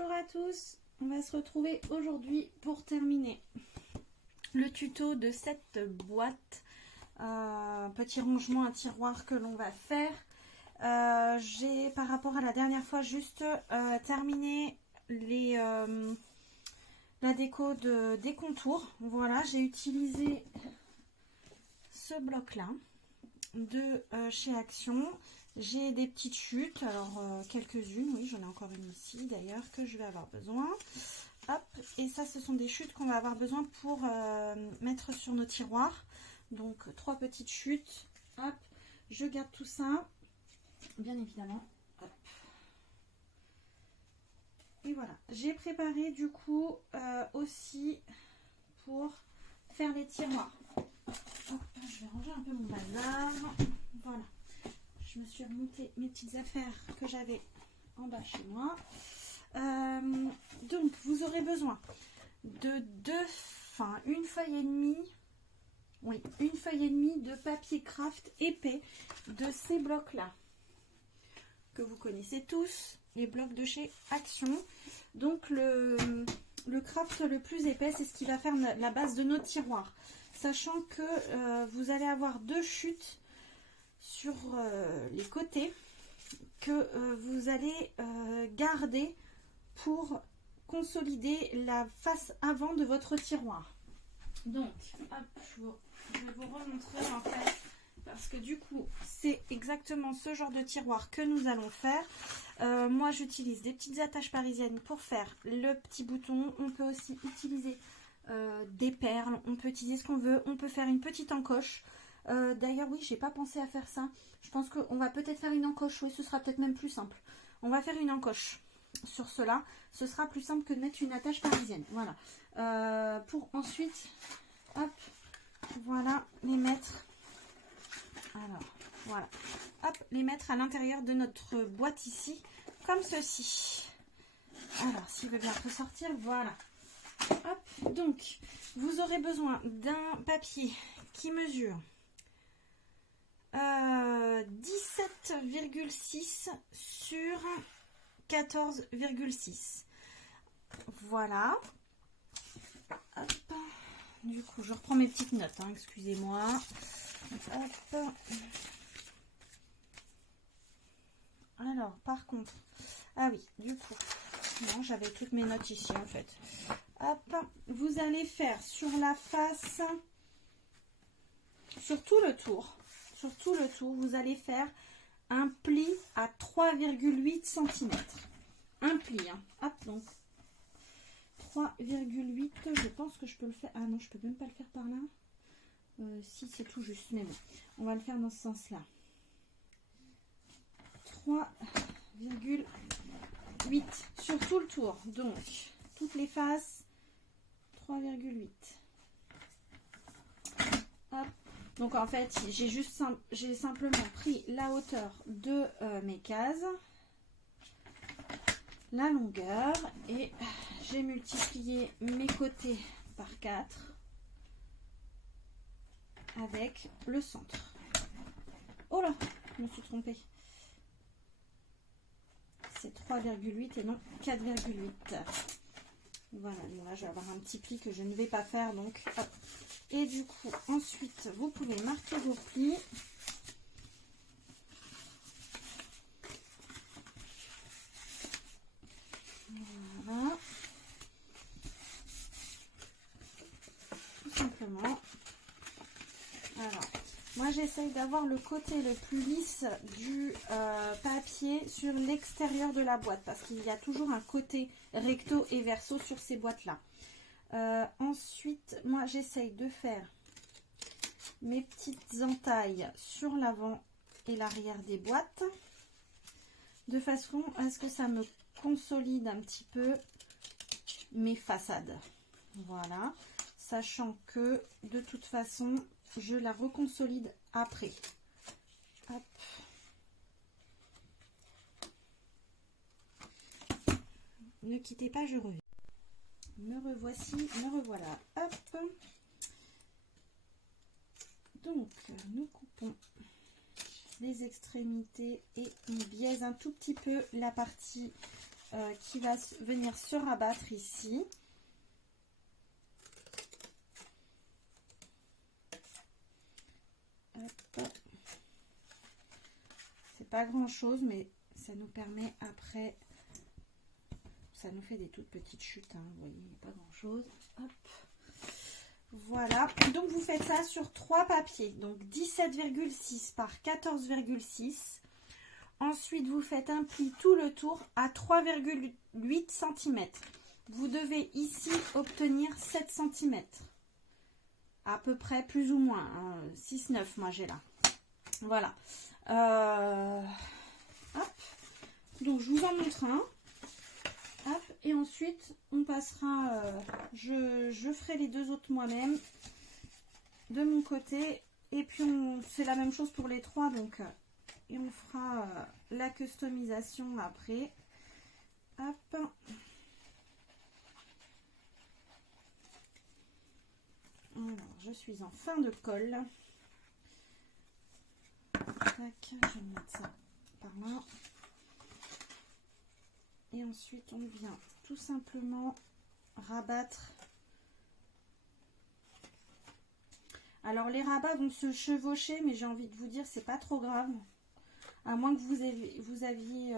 Bonjour à tous, on va se retrouver aujourd'hui pour terminer le tuto de cette boîte. Petit rangement à tiroir que l'on va faire. J'ai par rapport à la dernière fois juste terminé la déco des contours. Voilà, j'ai utilisé ce bloc là de chez Action. J'ai des petites chutes, alors quelques-unes, oui, j'en ai encore une ici d'ailleurs que je vais avoir besoin. Hop, et ça ce sont des chutes qu'on va avoir besoin pour mettre sur nos tiroirs. Donc 3 petites chutes. Hop, je garde tout ça, bien évidemment. Hop. Et voilà, j'ai préparé du coup aussi pour faire les tiroirs. Hop, je vais ranger un peu mon bazar. Voilà. Je me suis remonté mes petites affaires que j'avais en bas chez moi. Donc, vous aurez besoin de une feuille et demie. Oui, une feuille et demie de papier craft épais de ces blocs-là. Que vous connaissez tous, les blocs de chez Action. Donc, le craft le plus épais, c'est ce qui va faire la base de notre tiroir. Sachant que vous allez avoir 2 chutes sur les côtés que vous allez garder pour consolider la face avant de votre tiroir. Donc, hop, je vais vous remontrer en fait, parce que du coup, c'est exactement ce genre de tiroir que nous allons faire. Moi, j'utilise des petites attaches parisiennes pour faire le petit bouton. On peut aussi utiliser des perles, on peut utiliser ce qu'on veut. On peut faire une petite encoche. D'ailleurs, oui, j'ai pas pensé à faire ça. Je pense qu'on va peut-être faire une encoche. Oui, ce sera peut-être même plus simple. On va faire une encoche sur cela. Ce sera plus simple que de mettre une attache parisienne. Voilà. Pour ensuite, hop, voilà, les mettre. Alors, voilà. Hop, les mettre à l'intérieur de notre boîte ici, comme ceci. Alors, s'il veut bien ressortir, voilà. Hop, donc, vous aurez besoin d'un papier qui mesure 17,6 sur 14,6. Voilà. Hop. Du coup, je reprends mes petites notes, hein, excusez-moi. Hop. Alors, par contre, ah oui, du coup, non, j'avais toutes mes notes ici en fait. Hop, vous allez faire sur la face, sur tout le tour, vous allez faire un pli à 3,8 cm. Un pli, hein. Hop, donc 3,8, je pense que je peux le faire. Ah non, je peux même pas le faire par là. Si, c'est tout juste, mais bon, on va le faire dans ce sens-là. 3,8 sur tout le tour, donc toutes les faces, 3,8. Hop. Donc en fait, j'ai simplement pris la hauteur de mes cases, la longueur, et j'ai multiplié mes côtés par 4 avec le centre. Oh là, je me suis trompée. C'est 3,8 et non 4,8. Voilà, là je vais avoir un petit pli que je ne vais pas faire, donc hop. Et du coup, ensuite, vous pouvez marquer vos plis. Voilà. Tout simplement. Alors, moi j'essaye d'avoir le côté le plus lisse du papier sur l'extérieur de la boîte, parce qu'il y a toujours un côté recto et verso sur ces boîtes-là. Ensuite, moi j'essaye de faire mes petites entailles sur l'avant et l'arrière des boîtes, de façon à ce que ça me consolide un petit peu mes façades. Voilà, sachant que de toute façon je la reconsolide après. Hop. Ne quittez pas, je reviens. Me revoici, me revoilà. Hop. Donc, nous coupons les extrémités et on biaise un tout petit peu la partie qui va venir se rabattre ici. C'est pas grand chose, mais ça nous permet après, ça nous fait des toutes petites chutes, hein, vous voyez, pas grand chose. Hop. Voilà, donc vous faites ça sur 3 papiers, donc 17,6 par 14,6. Ensuite, vous faites un pli tout le tour à 3,8 cm. Vous devez ici obtenir 7 cm. À peu près, plus ou moins. Hein, 6-9, moi j'ai là. Voilà. Hop. Donc, je vous en montre un. Hop. Et ensuite, on passera... je ferai les deux autres moi-même. De mon côté. Et puis, c'est la même chose pour les 3. Donc... et on fera la customisation après. Hop. Alors, je suis en fin de colle. Tac, je vais mettre ça par là. Et ensuite, on vient tout simplement rabattre. Alors, les rabats vont se chevaucher, mais j'ai envie de vous dire, c'est pas trop grave. À moins que vous ayez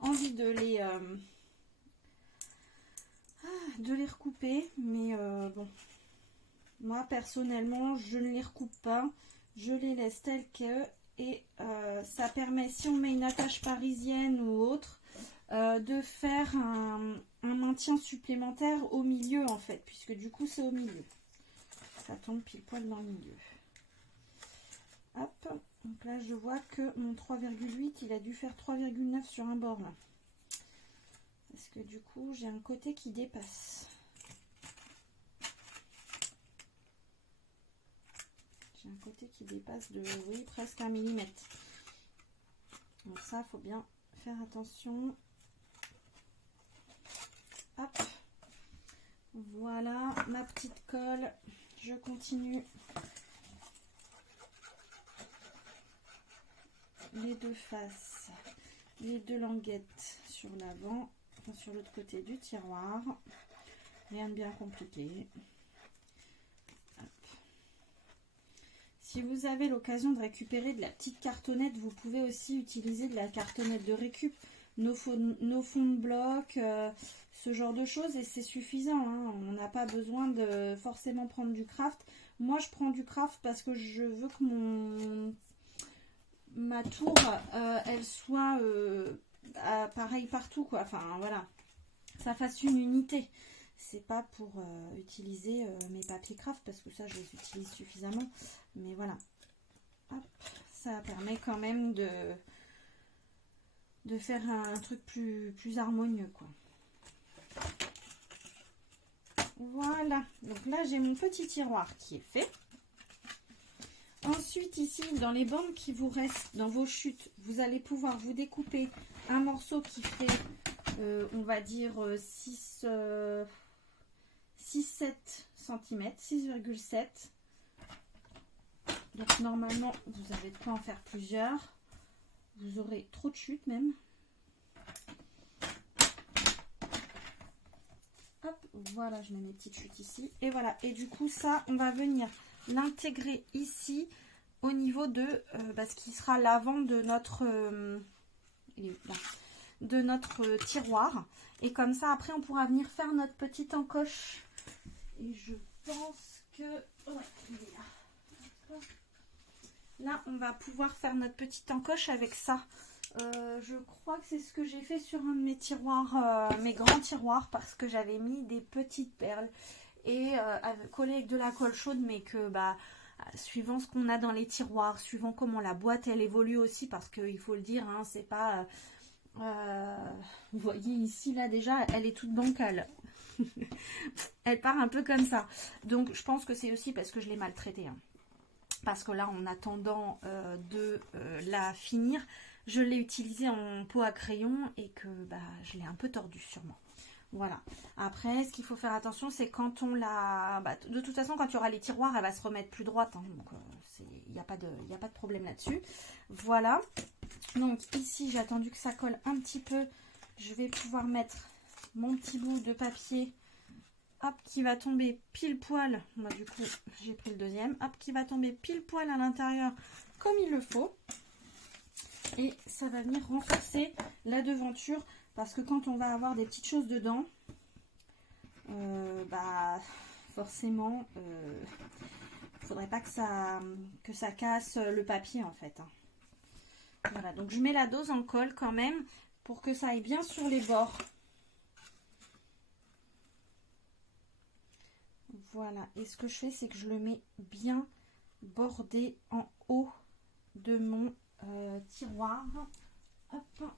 envie de les recouper. Mais bon, moi personnellement, je ne les recoupe pas. Je les laisse tels que. Et ça permet, si on met une attache parisienne ou autre, de faire un maintien supplémentaire au milieu en fait. Puisque du coup, c'est au milieu. Ça tombe pile poil dans le milieu. Hop, donc là je vois que mon 3,8 il a dû faire 3,9 sur un bord là. Parce que du coup j'ai un côté qui dépasse. J'ai un côté qui dépasse de, oui, presque 1 mm. Donc ça, il faut bien faire attention. Hop. Voilà ma petite colle. Je continue. Les deux faces, les deux languettes sur l'avant, enfin sur l'autre côté du tiroir. Rien de bien compliqué. Hop. Si vous avez l'occasion de récupérer de la petite cartonnette, vous pouvez aussi utiliser de la cartonnette de récup, nos fonds de bloc, ce genre de choses, et c'est suffisant. Hein. On n'a pas besoin de forcément prendre du craft. Moi, je prends du craft parce que je veux que ma tour elle soit pareil partout quoi, enfin voilà, ça fasse une unité. C'est pas pour utiliser mes papiers craft parce que ça je les utilise suffisamment, mais voilà. Hop, ça permet quand même de faire un truc plus harmonieux quoi. Voilà, donc là j'ai mon petit tiroir qui est fait. Ensuite, ici, dans les bandes qui vous restent, dans vos chutes, vous allez pouvoir vous découper un morceau qui fait, on va dire, 6-7 cm, 6,7. Donc, normalement, vous avez de quoi en faire plusieurs. Vous aurez trop de chutes même. Hop, voilà, je mets mes petites chutes ici. Et voilà, et du coup, ça, on va venir l'intégrer ici au niveau de ce qui sera l'avant de notre tiroir, et comme ça après on pourra venir faire notre petite encoche. Et je pense que ouais, il est là on va pouvoir faire notre petite encoche avec ça. Je crois que c'est ce que j'ai fait sur un de mes tiroirs, mes grands tiroirs, parce que j'avais mis des petites perles et collé avec de la colle chaude, mais que suivant ce qu'on a dans les tiroirs, suivant comment la boîte elle évolue aussi, parce qu'il faut le dire, hein, c'est pas vous voyez ici là déjà elle est toute bancale. Elle part un peu comme ça, donc je pense que c'est aussi parce que je l'ai maltraitée, hein. Parce que là en attendant de la finir, je l'ai utilisée en pot à crayon et que je l'ai un peu tordue sûrement. Voilà. Après, ce qu'il faut faire attention, c'est quand on la... Bah, de toute façon, quand il y aura les tiroirs, elle va se remettre plus droite. Hein, donc, il n'y a pas de problème là-dessus. Voilà. Donc, ici, j'ai attendu que ça colle un petit peu. Je vais pouvoir mettre mon petit bout de papier, hop, qui va tomber pile poil. Bah, du coup, j'ai pris le deuxième. Hop, qui va tomber pile poil à l'intérieur comme il le faut. Et ça va venir renforcer la devanture. Parce que quand on va avoir des petites choses dedans, bah forcément, il faudrait pas que ça casse le papier en fait. Hein. Voilà, donc je mets la dose en colle quand même pour que ça aille bien sur les bords. Voilà, et ce que je fais, c'est que je le mets bien bordé en haut de mon tiroir. Hop.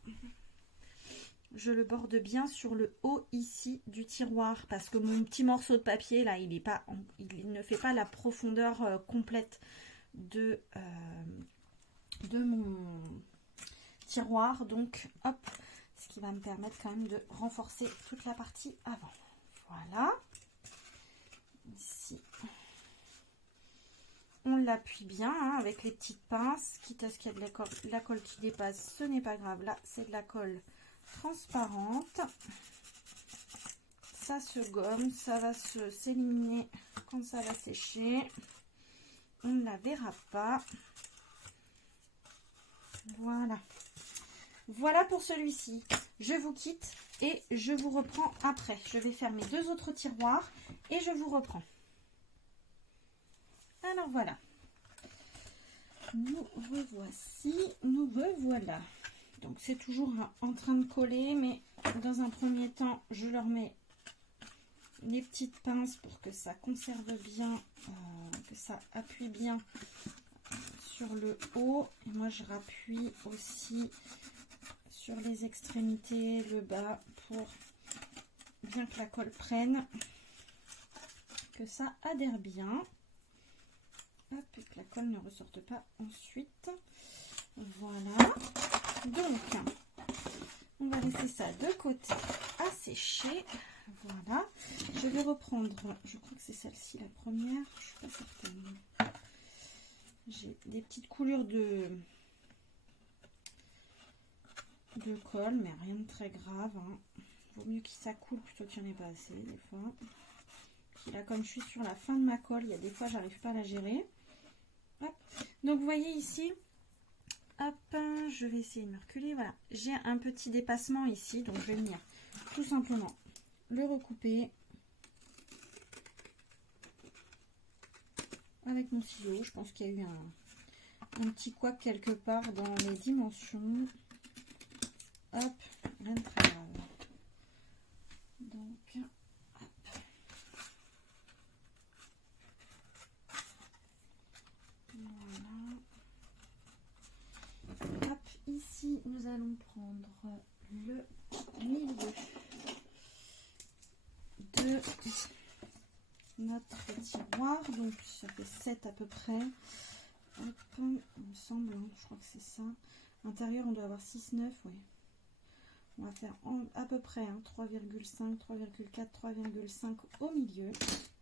Je le borde bien sur le haut ici du tiroir parce que mon petit morceau de papier là, il ne fait pas la profondeur complète de mon tiroir. Donc hop, ce qui va me permettre quand même de renforcer toute la partie avant. Voilà. Ici, on l'appuie bien hein, avec les petites pinces, quitte à ce qu'il y a de la colle qui dépasse, ce n'est pas grave. Là, c'est de la colle transparente, ça se gomme, ça va s'éliminer quand ça va sécher, on ne la verra pas. Voilà pour celui-ci. Je vous quitte et je vous reprends après. Je vais faire mes deux autres tiroirs et je vous reprends. Alors voilà, nous revoici, nous revoilà. Donc c'est toujours en train de coller, mais dans un premier temps, je leur mets les petites pinces pour que ça conserve bien, que ça appuie bien sur le haut. Et moi, je rappuie aussi sur les extrémités, le bas, pour bien que la colle prenne, que ça adhère bien. Hop, et que la colle ne ressorte pas ensuite. Voilà. Donc, on va laisser ça de côté à sécher. Voilà. Je vais reprendre, je crois que c'est celle-ci la première. Je suis pas certaine. J'ai des petites coulures de colle, mais rien de très grave. Hein. Vaut mieux que ça coule plutôt qu'il n'y en ait pas assez, des fois. Puis là, comme je suis sur la fin de ma colle, il y a des fois, j'arrive pas à la gérer. Hop. Donc, vous voyez ici, hop, je vais essayer de me reculer. Voilà, j'ai un petit dépassement ici, donc je vais venir tout simplement le recouper avec mon ciseau. Je pense qu'il y a eu un petit couac quelque part dans les dimensions. Hop, rien de très grave. Donc, hop. Voilà. Hop, ici, nous allons prendre le milieu de notre tiroir. Donc, ça fait 7 à peu près. Hop, il me semble, hein, je crois que c'est ça. L'intérieur, on doit avoir 6, 9, oui. On va faire à peu près 3,5, 3,4, 3,5 au milieu.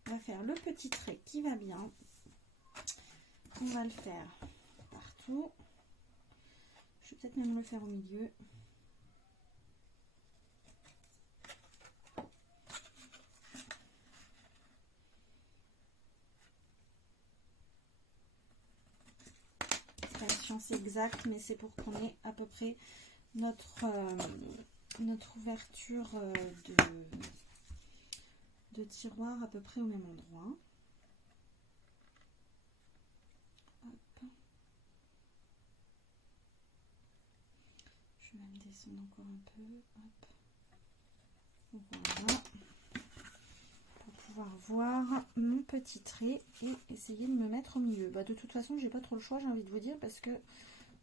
On va faire le petit trait qui va bien. On va le faire partout. Je vais peut-être même le faire au milieu. C'est pas une science exacte, mais c'est pour qu'on ait à peu près notre ouverture de tiroir à peu près au même endroit. Hop. Je vais même descendre encore un peu. Hop. Voilà. Pour pouvoir voir mon petit trait et essayer de me mettre au milieu. Bah, de toute façon, j'ai pas trop le choix, j'ai envie de vous dire, parce que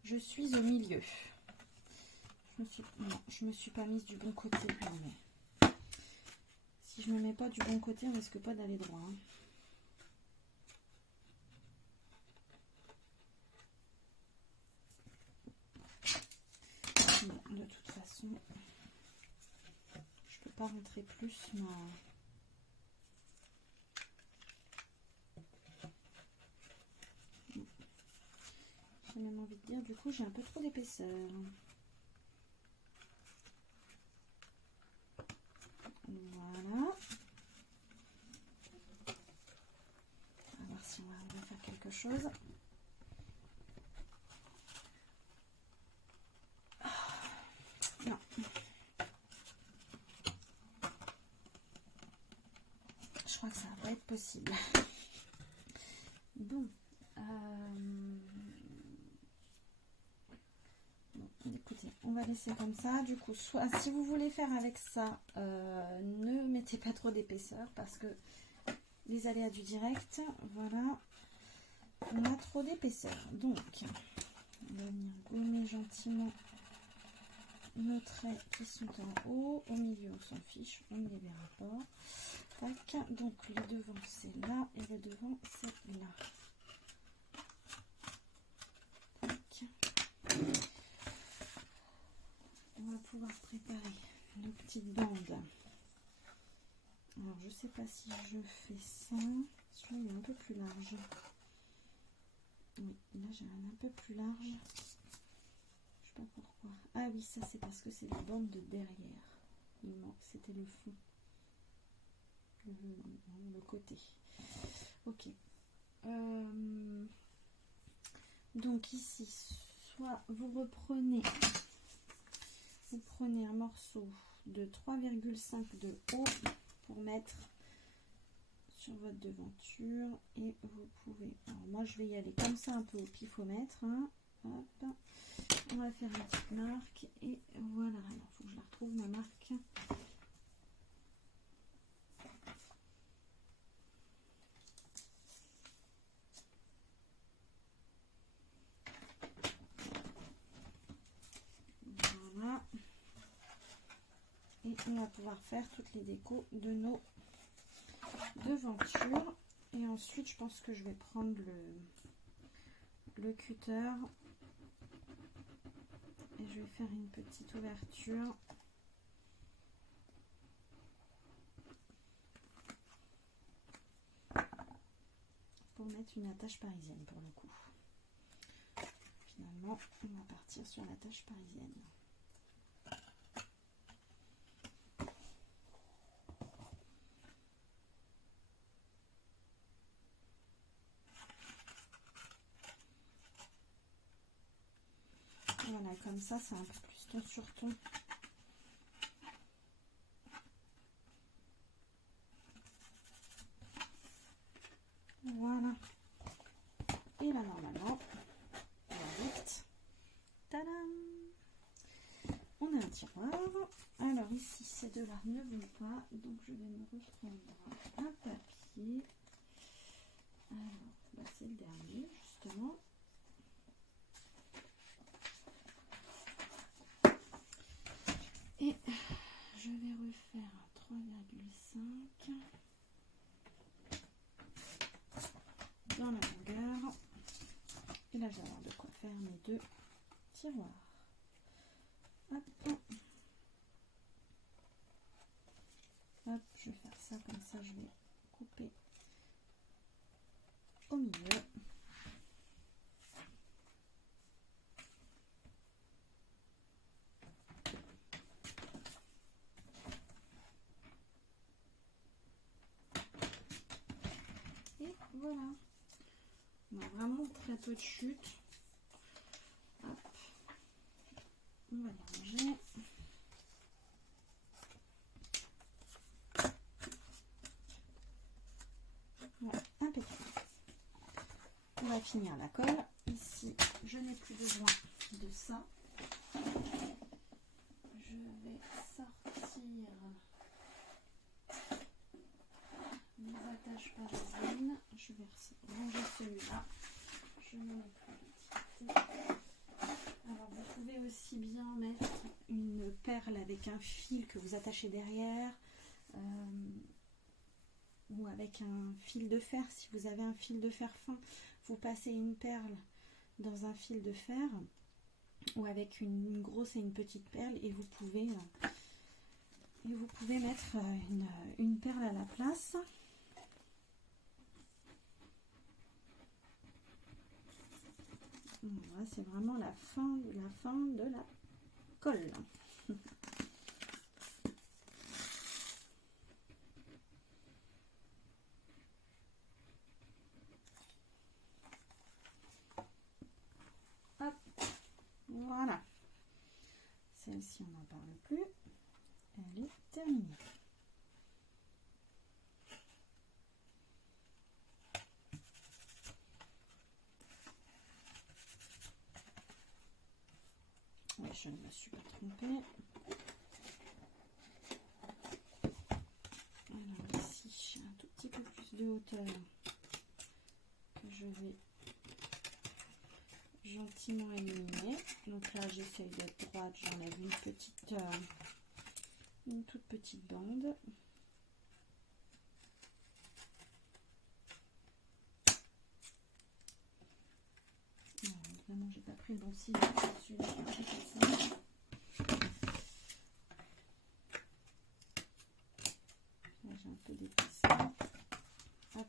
je suis au milieu. Je me suis pas mise du bon côté. Mais si je me mets pas du bon côté, on risque pas d'aller droit. Hein. Bon, de toute façon, je peux pas rentrer plus ma... J'ai même envie de dire, du coup, j'ai un peu trop d'épaisseur. Voilà. On va voir si on va arriver à faire quelque chose. Non. Je crois que ça va pas être possible. Bon. Bon, écoutez, on va laisser comme ça. Du coup, soit si vous voulez faire avec ça, ne mettez pas trop d'épaisseur parce que les aléas du direct, voilà, on a trop d'épaisseur. Donc, on va venir gommer gentiment nos traits qui sont en haut. Au milieu, on s'en fiche, on ne les verra pas. Tac. Donc, le devant, c'est là et le devant, c'est là. Tac. On va pouvoir préparer nos petites bandes. Alors, je sais pas si je fais ça. Celui-là, il est un peu plus large. Oui, là, j'ai un peu plus large. Je sais pas pourquoi. Ah oui, ça, c'est parce que c'est la bande de derrière. Il manque, c'était le fond. Le côté. Ok. Donc, ici, soit vous prenez un morceau de 3,5 de haut pour mettre sur votre devanture et vous pouvez, alors moi je vais y aller comme ça un peu au pifomètre, hein. Hop. On va faire une petite marque et voilà. Alors il faut que je la retrouve, ma marque. Voilà, et on va pouvoir faire toutes les décos de nos devantures. Et ensuite je pense que je vais prendre le cutter et je vais faire une petite ouverture pour mettre une attache parisienne. Pour le coup, finalement on va partir sur l'attache parisienne. Voilà, comme ça, c'est un peu plus ton sur ton. Voilà. Et là, normalement, on va vite. Tadam! On a un tiroir. Alors ici, ces deux-là ne vont pas. Donc, je vais me reprendre un papier. Alors, bah, c'est le dernier, justement. Et je vais refaire 3,5 dans la longueur. Et là, je vais avoir de quoi faire mes deux tiroirs. Hop. Hop, je vais faire ça comme ça, je vais couper au milieu. Et voilà. On a vraiment très peu de chute. Hop. On va les ranger. Voilà, impeccable. On va finir la colle. Ici, je n'ai plus besoin de ça. Je vais sortir mes attaches parisiennes. Je vais ranger celui-là. Je ne mets plus d'utilité. Alors, vous pouvez aussi bien mettre une perle avec un fil que vous attachez derrière. Ou avec un fil de fer. Si vous avez un fil de fer fin, vous passez une perle dans un fil de fer, ou avec une grosse et une petite perle, et vous pouvez Et vous pouvez mettre une perle à la place. Voilà, c'est vraiment la fin de la colle. Hop, voilà. Celle-ci, on n'en parle plus. Elle est terminée. Oui, je ne me suis pas trompée. Alors ici, j'ai un tout petit peu plus de hauteur que je vais gentiment éliminer. Donc là, j'essaye d'être droite, j'enlève une toute petite bande. Vraiment, j'ai pas pris le bon ciseau. Celui-là, là, j'ai un peu d'épaisseur. Hop.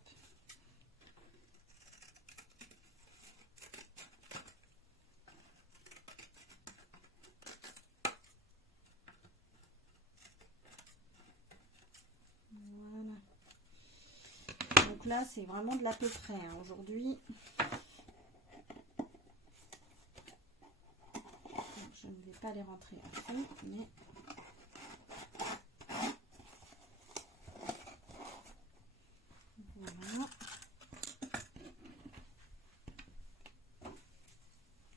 Voilà. Donc là, c'est vraiment de l'à peu près hein, aujourd'hui. Je ne vais pas les rentrer à fond, mais voilà.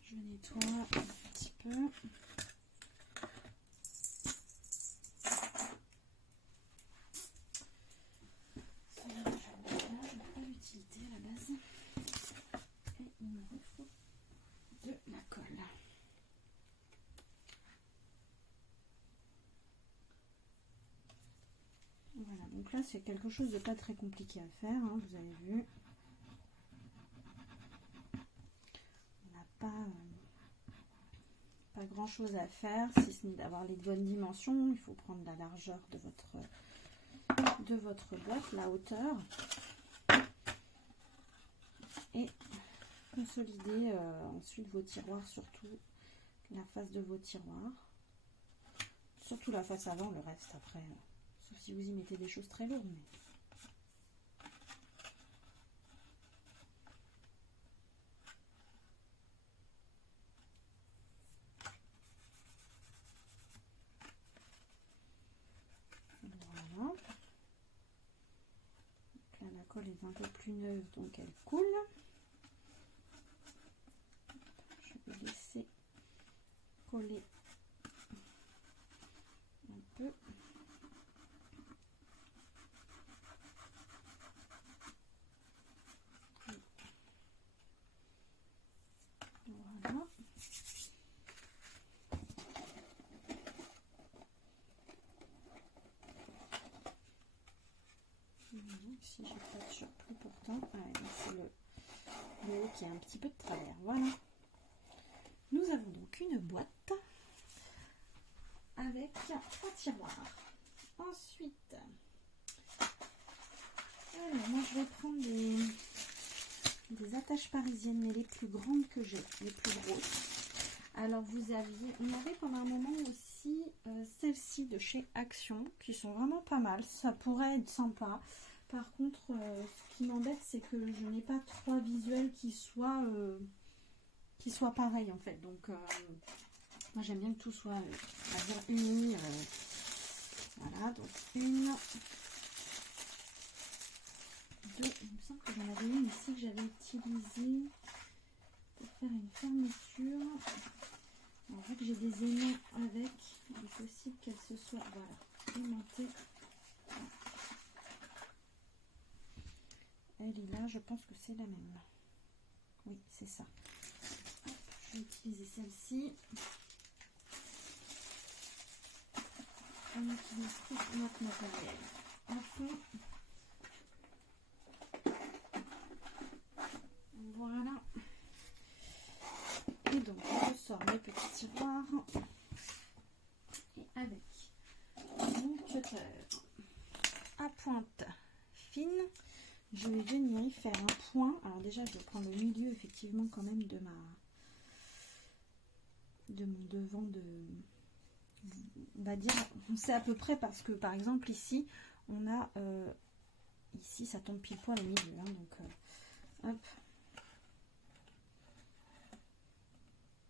Je nettoie un petit peu. Cela, je n'ai pas l'utilité à la base. Et il me faut de la colle. Voilà, donc là c'est quelque chose de pas très compliqué à faire, hein, vous avez vu. On n'a pas grand chose à faire, si ce n'est d'avoir les bonnes dimensions. Il faut prendre la largeur de votre boîte, la hauteur. Et consolider ensuite vos tiroirs, surtout la face de vos tiroirs. Surtout la face avant, le reste après. Sauf si vous y mettez des choses très lourdes. Mais... voilà. Donc là, la colle est un peu plus neuve, donc elle coule. Je vais laisser coller un peu. Voilà. Ici, j'ai pas de surplus pourtant. Ah, c'est le haut qui est un petit peu de travers. Voilà. Nous avons donc une boîte avec 3 tiroirs. Ensuite, alors moi je vais prendre des attaches parisiennes, mais les plus grandes que j'ai, les plus grosses. Alors on avait pendant un moment aussi celles-ci de chez Action qui sont vraiment pas mal. Ça pourrait être sympa. Par contre, ce qui m'embête, c'est que je n'ai pas 3 visuels qui soient pareils en fait. Donc moi j'aime bien que tout soit uni. Voilà, donc une, deux, il me semble que j'en avais une ici que j'avais utilisée pour faire une fermeture. En fait, j'ai des aimants avec, il est possible qu'elle se soit aimantée. Elle est là, je pense que c'est la même. Oui, c'est ça. Hop, je vais utiliser celle-ci. On utilise tout notre matériel à fond. Voilà. Et donc, je sors mes petits tiroirs. Et avec donc je vais venir y faire un point. Alors déjà, je vais prendre le milieu effectivement quand même de mon devant de... On va dire, on sait à peu près parce que par exemple ici, on a... ici, ça tombe pile poil au milieu. Hein, donc, hop.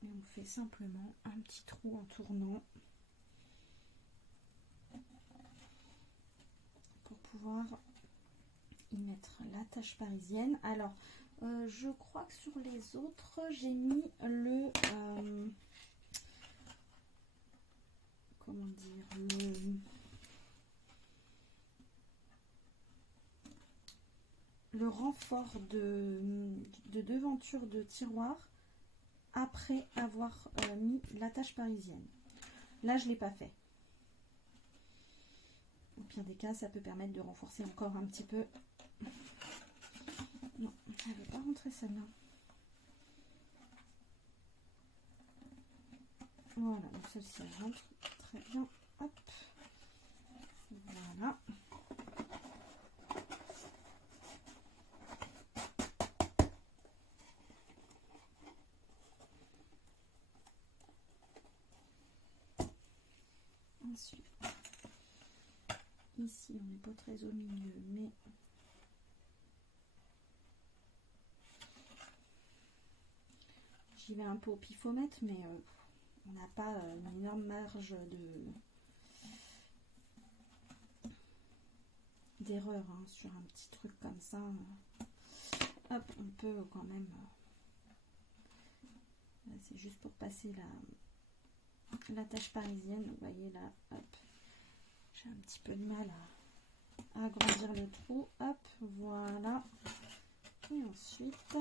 Et on fait simplement un petit trou en tournant. Pour pouvoir y mettre l'attache parisienne. Alors, je crois que sur les autres, j'ai mis le... comment dire, le renfort de devanture de tiroir après avoir mis l'attache parisienne. Là, je ne l'ai pas fait. Au pire des cas, ça peut permettre de renforcer encore un petit peu. Non, elle ne veut pas rentrer celle-là. Voilà, donc celle-ci elle rentre très bien. Hop. Voilà. Ensuite, ici on n'est pas très au milieu, mais j'y vais un peu au pifomètre, mais on n'a pas une énorme marge d'erreur hein, sur un petit truc comme ça. Hop, on peut quand même. C'est juste pour passer l'attache parisienne. Vous voyez là, hop, j'ai un petit peu de mal à agrandir le trou. Hop, voilà. Et ensuite,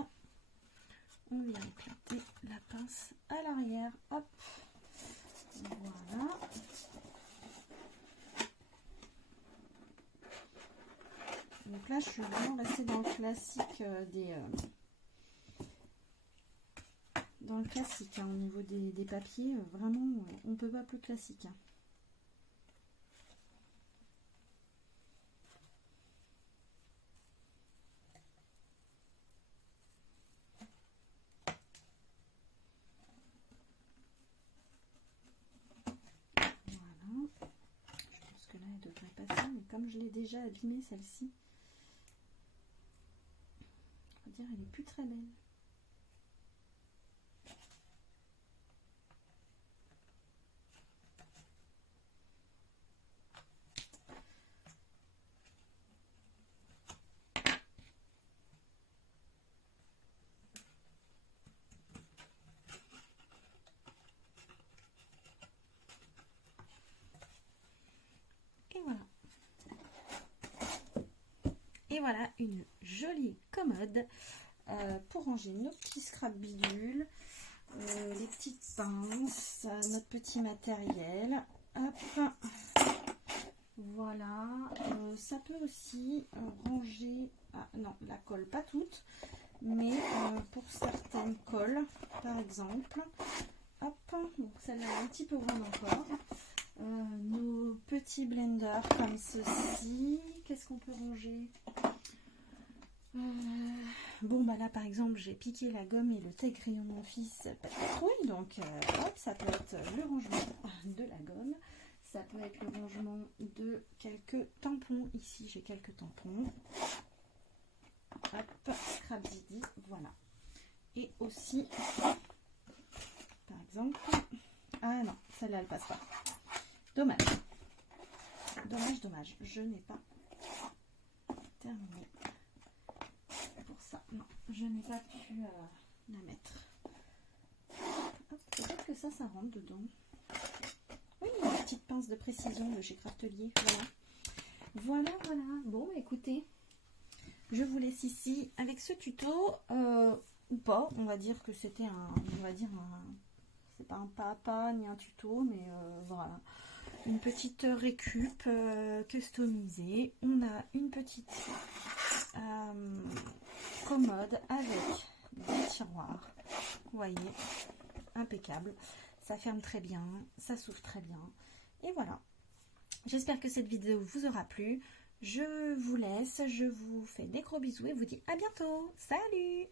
on vient éclater la pince à l'arrière. Hop, voilà. Donc là, je suis vraiment restée dans le classique dans le classique hein, au niveau des papiers. Vraiment, on ne peut pas plus classique. Hein. Voilà. Je pense que là, elle devrait passer. Mais comme je l'ai déjà abîmée, celle-ci, on va dire, elle est plus très belle. Et voilà une jolie commode pour ranger nos petits scrap bidules, les petites pinces, notre petit matériel. Hop. Voilà. Ça peut aussi ranger... Ah non, la colle pas toute, mais pour certaines colles, par exemple. Hop. Donc celle-là est un petit peu grande encore. Nos petits blenders comme ceci. Qu'est-ce qu'on peut ranger? Bon bah là par exemple j'ai piqué la gomme et le taille-crayon de mon fils patrouille, donc hop, ça peut être le rangement de la gomme, ça peut être le rangement de quelques tampons. Ici j'ai quelques tampons. Hop, scrap didi, voilà. Et aussi par exemple, ah non, celle-là elle passe pas. Dommage. Dommage, je n'ai pas terminé. Pour ça, non, je n'ai pas pu la mettre. Peut-être que ça rentre dedans. Oui, une petite pince de précision de chez Craftelier. Voilà. Bon, écoutez, je vous laisse ici avec ce tuto, ou pas. On va dire que c'était c'est pas un pas à pas ni un tuto, mais voilà. Une petite récup customisée. On a une petite commode avec des tiroirs. Vous voyez, impeccable. Ça ferme très bien, ça s'ouvre très bien. Et voilà. J'espère que cette vidéo vous aura plu. Je vous laisse, je vous fais des gros bisous et vous dis à bientôt. Salut!